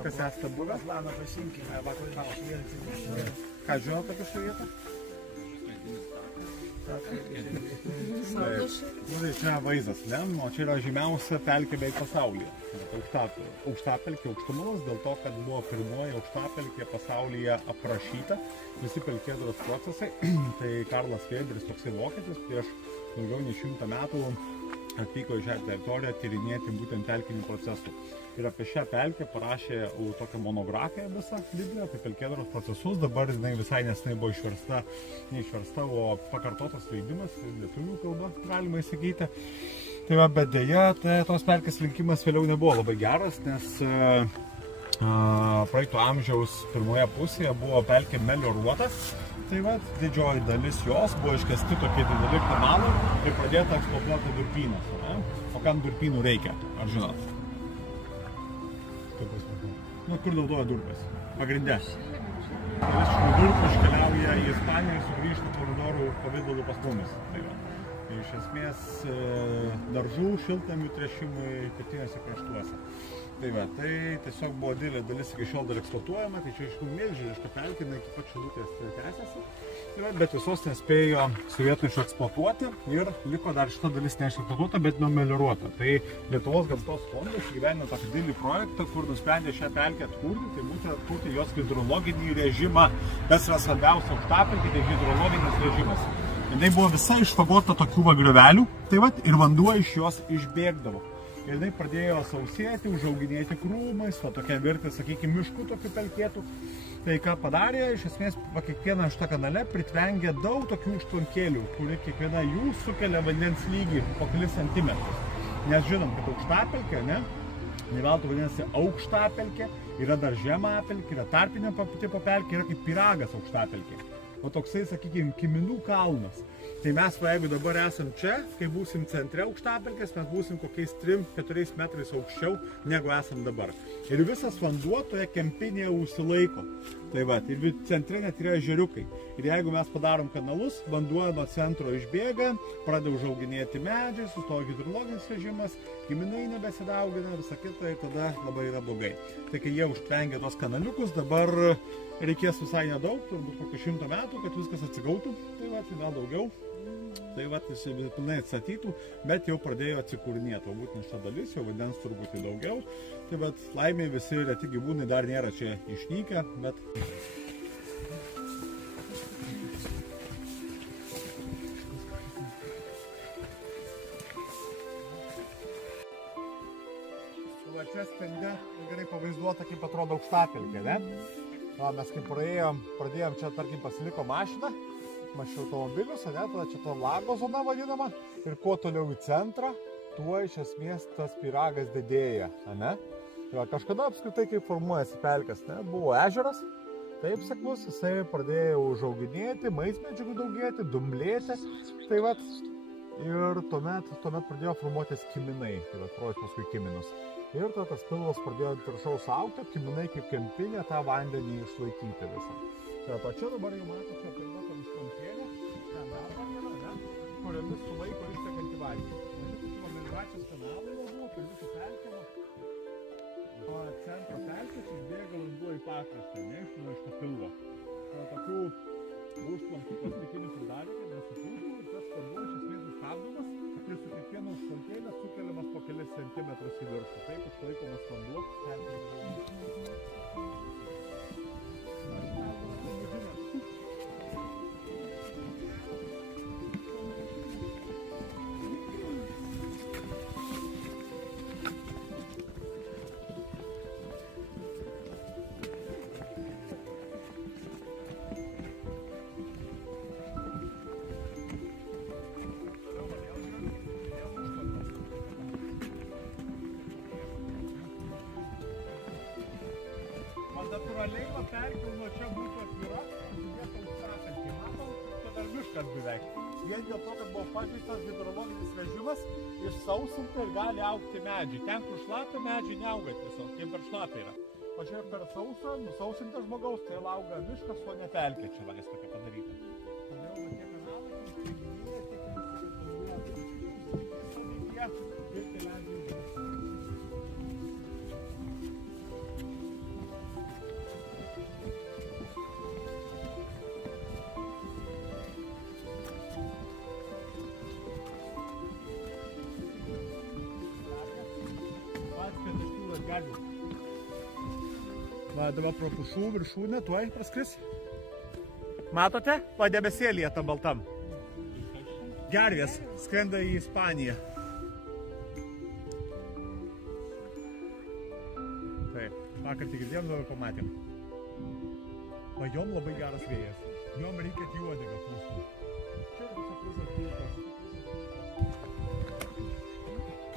Kas esate buvę? Planą pasiimkime, Ką žinot apie šią vietą? Čia vaizdas, ne? O čia yra žymiausia pelkė beveik pasaulyje. Aukštapelkė, aukštumalas, dėl to, kad buvo pirmoji aukštapelkė pasaulyje aprašyta. Visi pelkėdaros procesai. Tai Karlas Weberis, toksai vokietis, prieš daugiau nei 100 metų atvyko į šią teritoriją tyrinėti būtent pelkinių procesų. Ir apie šią pelkę parašė tokią monografiją visą didelę, apie pelkėdaros procesus. Dabar jinai visai nesnai buvo neišversta, o pakartotas leidimas, lietuvių kalba galima įsigyti. Tai va, bet dėja, tos pelkės linkimas vėliau nebuvo labai geras, nes praeito amžiaus pirmoje pusėje buvo pelkė melioruota. Tai va, didžioji dalis jos buvo iškasti tokie dideli kanalai ir pradėta eksploatuoti durpynas. O kam durpynų reikia, ar žinot? Nu, kur naudoja durpės? Pagrinde. Dalis šių durpų iškeliauja į Ispaniją ir sugrįžta pomidorų pavidalu pas mumis. Tai iš esmės daržų šiltnamių tręšimui pietinėse kraštuose. Tai va, tai tiesiog buvo didelė dalis iki šiol dar eksploatuojama, tai čia iš tikrųjų milžiniška pelkė, iki pat Šilutės tęsiasi. Tai va, bet visos nespėjo sovietmečiu eksploatuoti ir liko dar šita dalis neišeksploatuota, bet numelioruota. Tai Lietuvos gamtos fondas įgyvendino tokį didelį projektą, kur nusprendė šią pelkę atkurti, tai būtent atkurti jos hidrologinį režimą. Kas yra svarbiausia aukštapelkė, tai hidrologinis režimas. Jinai buvo visa išvagota tokių va griovelių, tai va, ir vanduo iš jos išbėgdavo. Ir jinai pradėjo sausėti, užauginėti krūmais, o tokia virti, sakykime, miškų tokių pelkėtų. Tai ką padarė, iš esmės, kiekvieną šitą kanale pritvengė daug tokių užtvankėlių, kuri kiekviena jų sukelia vandens lygį po kelis centimetrus. Nes žinom, kad aukštapelkė, ne veltui vadinasi aukštapelkė, yra dar žemapelkė, yra tarpinė tipo pelkė, yra kaip pyragas aukštapelkė. O toksai, sakykime, Kiminų kalnas. Tai mes, jeigu dabar esam čia, kai būsim centre aukštapelkės, mes būsim kokiais 3-4 metrais aukščiau, negu esam dabar. Ir visas vanduo toje kempinėje užsilaiko. Tai va, ir centre net yra ežeriukai. Ir jeigu mes padarom kanalus, vanduo nuo centro išbėga, pradeda užauginėti medžiai, sustoja hidrologinis režimas, kiminai nebesidaugina, visą kitą, ir tada labai yra blogai. Tai kai jie užtvengia tos kanaliukus, dabar reikės visai nedaug, turbūt kokį 100 metų, kad viskas atsigautų, tai va, tai gal daugiau. Tai va, jis pilnai atstatytų, bet jau pradėjo atsikūrinėti, o būtent šitą dalis jau vandens turbūt daugiau. Tai va, laimė visi reti gyvūnai dar nėra čia išnykę, bet... Va, čia stende gerai pavaizduota, kaip atrodo aukštapelkė, ne? Va, mes kaip pradėjom čia, tarkim, pasiliko mašiną, automobilius, ne, tada čia to lago zona vadinama, ir kuo toliau į centrą, tuo iš esmės tas pyragas didėja, ne? Tai kažkada apskritai kaip formuojasi pelkės, ne? Buvo ežeras, taip seklus, jisai pradėjo užauginėti, maistmedžiagų daugėti, dumblėti, tai vat, ir tuomet pradėjo formuotis kiminai, tai vat, proč paskui kiminus. Ir tada tas pilvas pradėjo ant viršaus augti, kiminai kaip kempinė tą vandenį išlaikyti visą. Tai o čia dabar jau matote, kad yra tam štonkėlė, kuriomis sulaiko ištekantį vandenį. Melioracijos kanalai buvo, per visų pelkę, o centro pelkės išbėga vanduo į pakraštą, ne iš to pilvo. Tokių užtvankų plastikinių sudaryti, nesupūtų, ir tas vanduo iš esmės sustabdomas, ir su kiekvienu štonkėlė sukeliamas po kelias centimetrus į viršų. Taip išlaikomas vanduo. Natūraliai va pelkė nuo čia būtų atvira, sudėta aukštapelkė. Matom, čia dar miškas beveik. Vien dėl to, kad buvo pakeistas hidrologinis režimas, išsausinta ir gali augti medžiai. Ten, kur šlapia, medžiai neauga tiesiog, kaip per šlapia yra. O čia per sausą, nusausinta žmogaus, tai auga miškas, o ne pelkė čia valės tokia padaryta. Todėl va tie kanalai, ir tai leidžia medžių. Va, dabar pro pušų viršūnę, tuoj praskris. Matote? Va, debesėlyje tam baltam. Gervės skrenda į Ispaniją. Taip, vakar tik girdėjom, dabar pamatėm. Va, jom labai geras vėjas. Jom reikia į uodegą pūstų. Čia visas pilkas.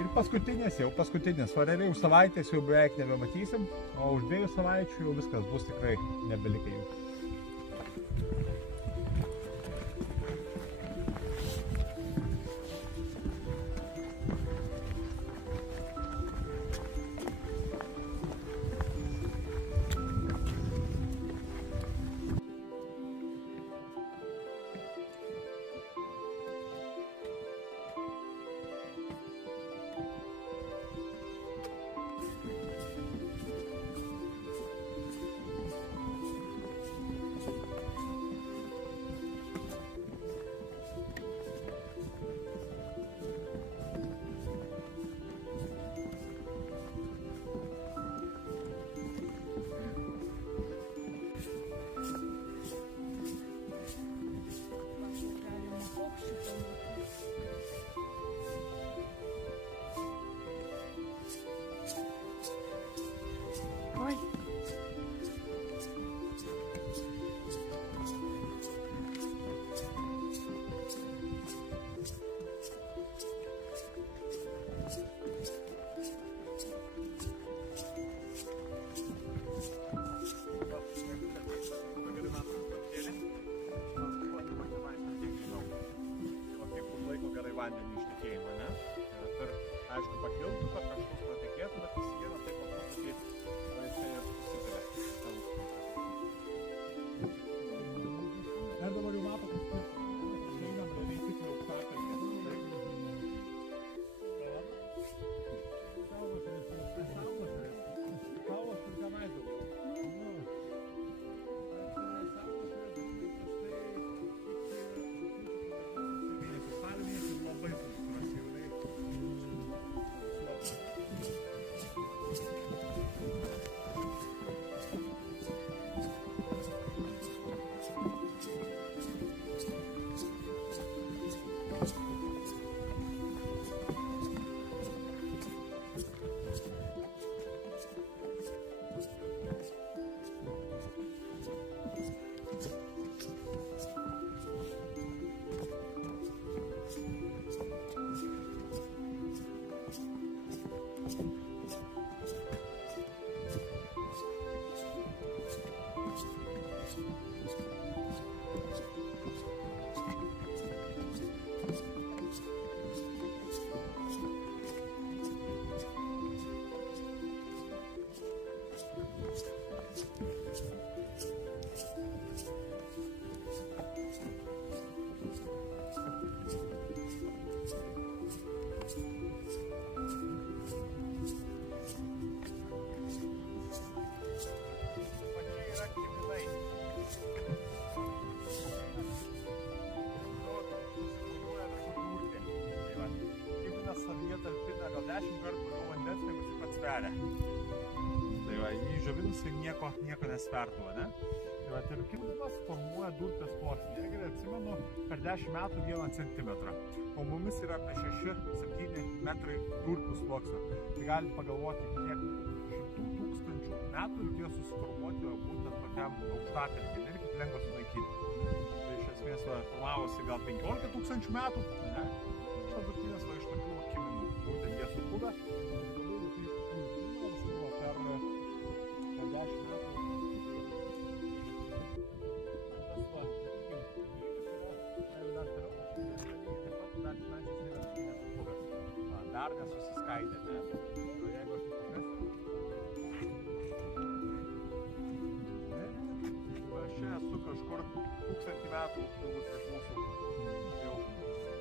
Ir paskutinės jau, paskutinės. Va, realiai už savaitės jau beveik nebematysim, o už 2 savaičių jau viskas bus tikrai nebelikę jų. Vandenį ištekėjimą, ne? Per, aišku, pakiltų, kad kažkas pratekėtų, bet vis viena taip paprastai čia ir susitaria. Ir dabar jau mato, kad einam realiai tik jau aukštapelkė. Kalvos ir tenais daugiau. Sveria. Tai va, jį žovinus nieko nesvertų, ne? Tai va, ir kildamas formuoja durpės sluoksnį. Jeigu atsimenu, per 10 metų 1 centimetrą. O mumis yra apie 6-7 metrai durpių sluoksnio. Tai galim pagalvoti, kiek 100 tūkstančių metų reikėjo susiformuoti būtent tokiam aukštapelkei. Ir kaip lengva sunaikinti. Tai iš esmės formavosi gal 15 tūkstančių metų. Ne? Šitas durpynės va iš tokių akiminų. Būtent jie supuvę. Dar nesusiskaidė, ne? Jeigu aš taip paprastai. Čia esu kažkur 1000 metų turbūt prieš mūsų jau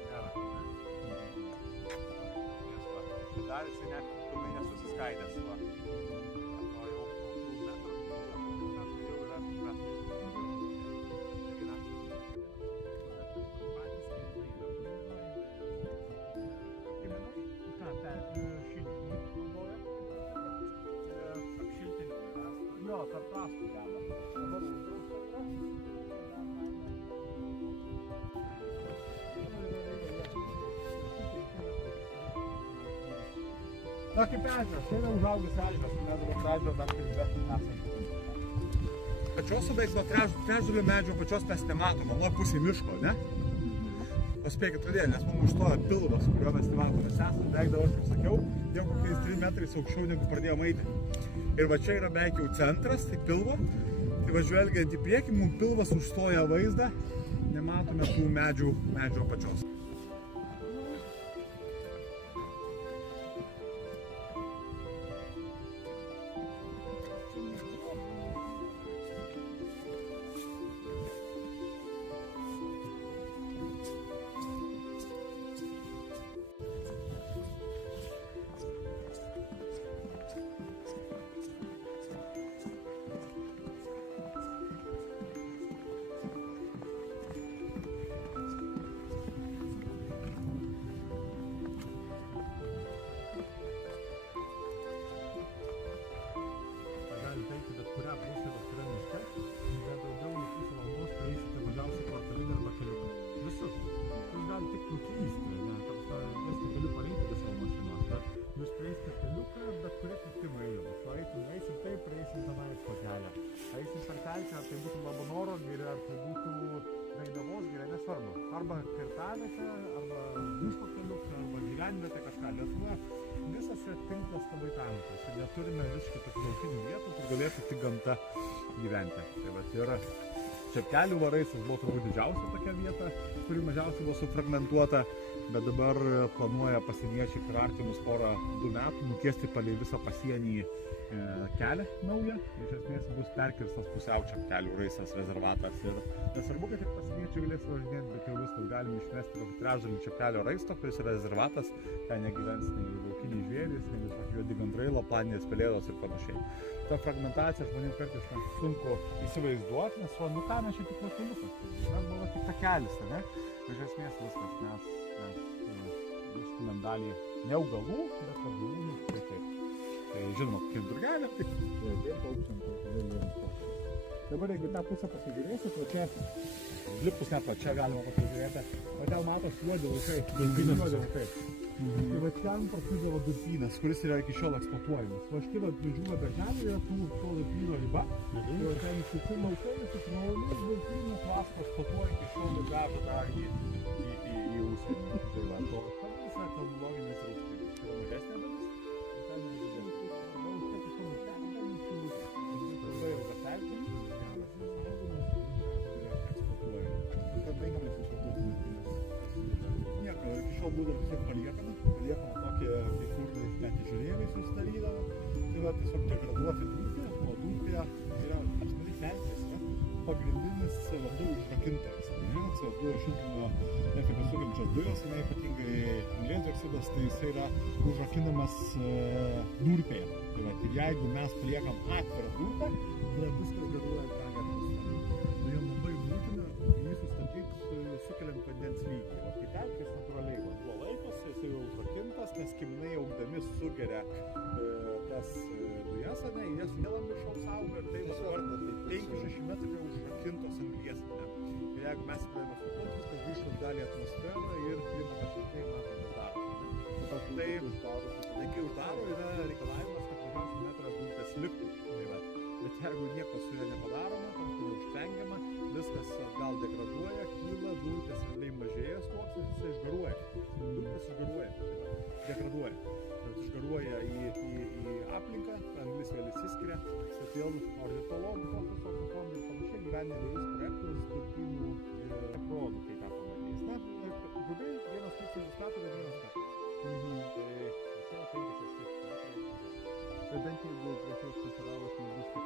nėra, ne? Nes va, dar jisai net pilnai nesusiskaidęs, va. O jau metrų jau yra pastų deda. Dabar uždrausta yra. Na, kaip ežeras, tai yra užaugęs ežeras, mes dabar ežeras dar kaip esame. Pačios beveik nuo trečdalio medžio pačios mes nematome, nuo pusė miško, ne? Paspėkit kodėl, nes mums užstoja pilvas, kurio mes nematome. Mes esame beveik dabar, kaip sakiau, jau kokiais 3 metrais aukščiau negu pradėjome eiti. Ir va čia yra beveik jau centras, tai pilvo. Tai va žvelgiant į priekį, mums pilvas užstoja vaizdą, nematome tų medžio pačios. Eisim per pelkę, ar tai būtų Labanoro giria, ar tai būtų Gaidavos giria, nesvarbu. Arba kirtavietė, arba miško keliukai, arba gyvenvietė kažką. Lietuva visas yra tinklas labai tankus. Ir neturime visiškai tokių laukinių vietų, kur galėtų tik gamta gyventi. Tai vat yra Čepkelių Varaisas buvo turbūt didžiausia tokia vieta, kuri mažiausiai buvo sufragmentuota. Bet dabar planuoja pasieniečiai per artimus 2 metų nutiesti palei visą pasienį kelią naują. Iš esmės bus perkirstas pusiau Čepkelių Raisas rezervatas. Ir nesvarbu, kad tik pasieniečiai galės važinėti, bet jau viskas galim išmesti kokį trečdalį Čepkelio raisto, kuris yra rezervatas. Ten negyvens nei laukiniai žvėrys, nei visokie juodi gandrai, laplaninės pelėdos ir panašiai. Ta fragmentacija žmonėms kartais sunku įsivaizduoti, nes nu ką mes čia tik keliukas. Mes buvo tik takelis, ne? Iš esmės viskas mes išstumėm dalį ne augalų, bet gyvūnų, tai taip. Tai žinoma, kokie durgelė, tai dėl paukščiam. Dabar jeigu tą pusę pasižiūrėsit, va čia, lipus net va čia galima pasižiūrėti, va ten matos juodi laukai, juodi laukai. Tai va ten prasidėjo durpynas, kuris yra iki šiol eksploatuojamas. Va štai va didžiulio berželio yra to durpyno riba. Tai va ten išsukti laukai, susimaulys durpynas vaską eksploatuoja iki šiol ir veža dar į užsienį. Tai va to visą kalbologinės rūgštys. Tai yra mažesnė dalis, o ten yra didesnė. Va užtai kažkam labai ilga pelkė. Baigiamas išlaikyti nieko, iki šiol būdavo tiesiog paliekama tokie kai kur net žiūrėjimai susidarydavo. Tai va tiesiog degraduoti durpė, o durpė yra apskritai pelkės, pagrindinis CO2 užrakintojas. CO2 šiltnamio efektą sukeliančios dujos, ypatingai anglies dioksidas, tai jisai yra užrakinamas durpėje. Tai va, ir jeigu mes paliekam atvirą durpę, tada viskas garuoja tą atmosferą. Tai jam labai būtina jį sustabdyti, sukeliant vandens lygį. O kai pelkės natūraliai vanduo laikosi, jisai jau užrakintas, nes kiminai augdami sugeria tas dujas, jie vėl ant viršaus auga ir tai dabar 5-6 metrai užrakintos anglies. Ir jeigu mes pradėjome suploti, viskas grįžta atgal į atmosferą ir klimatas šiltai matom daro. Tai kai uždaro, yra reikalavimas, kad mažiausiai metras durpės liktų. Bet jeigu nieko su juo nepadaroma, tam kur užtengiama, viskas atgal degraduoja, kyla, durpės realiai mažėja sluoksnis, jisai išgaruoja. Durpės išgaruoja, degraduoja. Išgaruoja į aplinką, anglis vėl įsiskiria, todėl ornitologų fondai ir panašiai gyvena įvairius projektus, durpynų produktų, kai ką pamatys. Na, grubiai 1 tūkstantis metų, bet 1 metų. Tai 5-6 metai. Tai bent jeigu gražiaus konservavos nebus, kad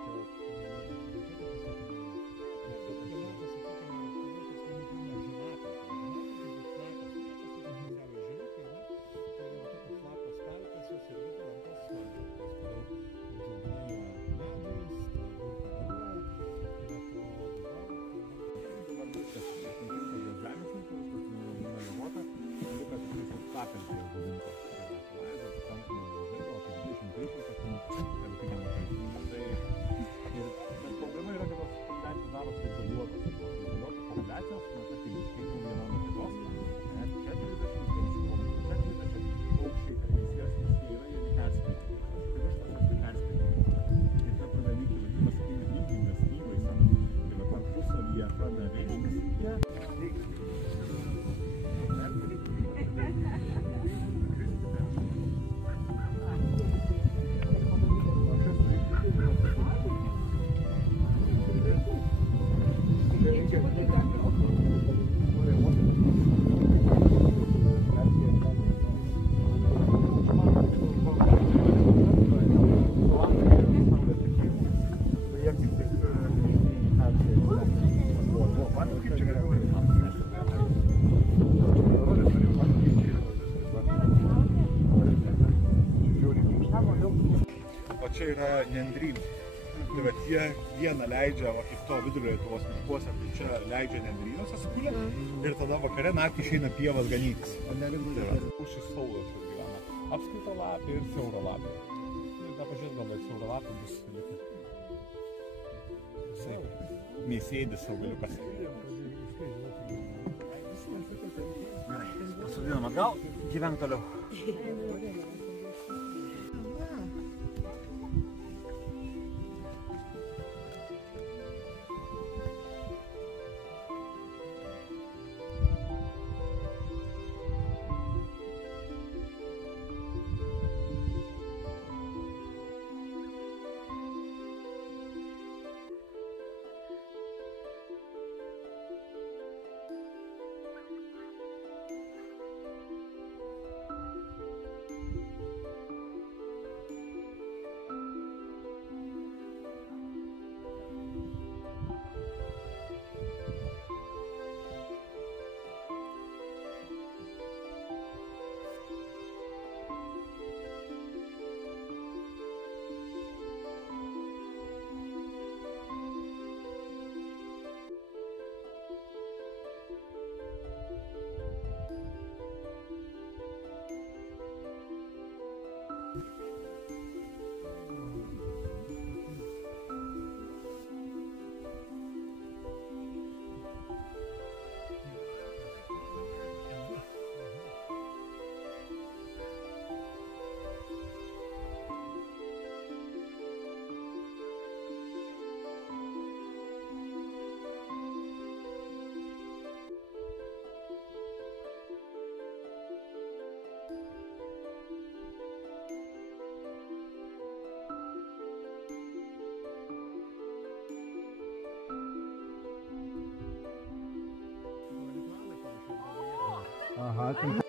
čia yra nendrynai. Tai vat jie dieną leidžia, va kaip to vidurio Lietuvos miškuose, tai čia leidžia nendrynuose sukūlę ir tada vakare naktį išeina pievas ganytis. Tai yra pušis saulo čia gyvena. Apskrito lapė ir siauro lapė. Ir nepažiūrės gal, bet siauro lapė bus likę. Mėsėdis saugaliukas. Pasodinam atgal, gyvenk toliau. Aha,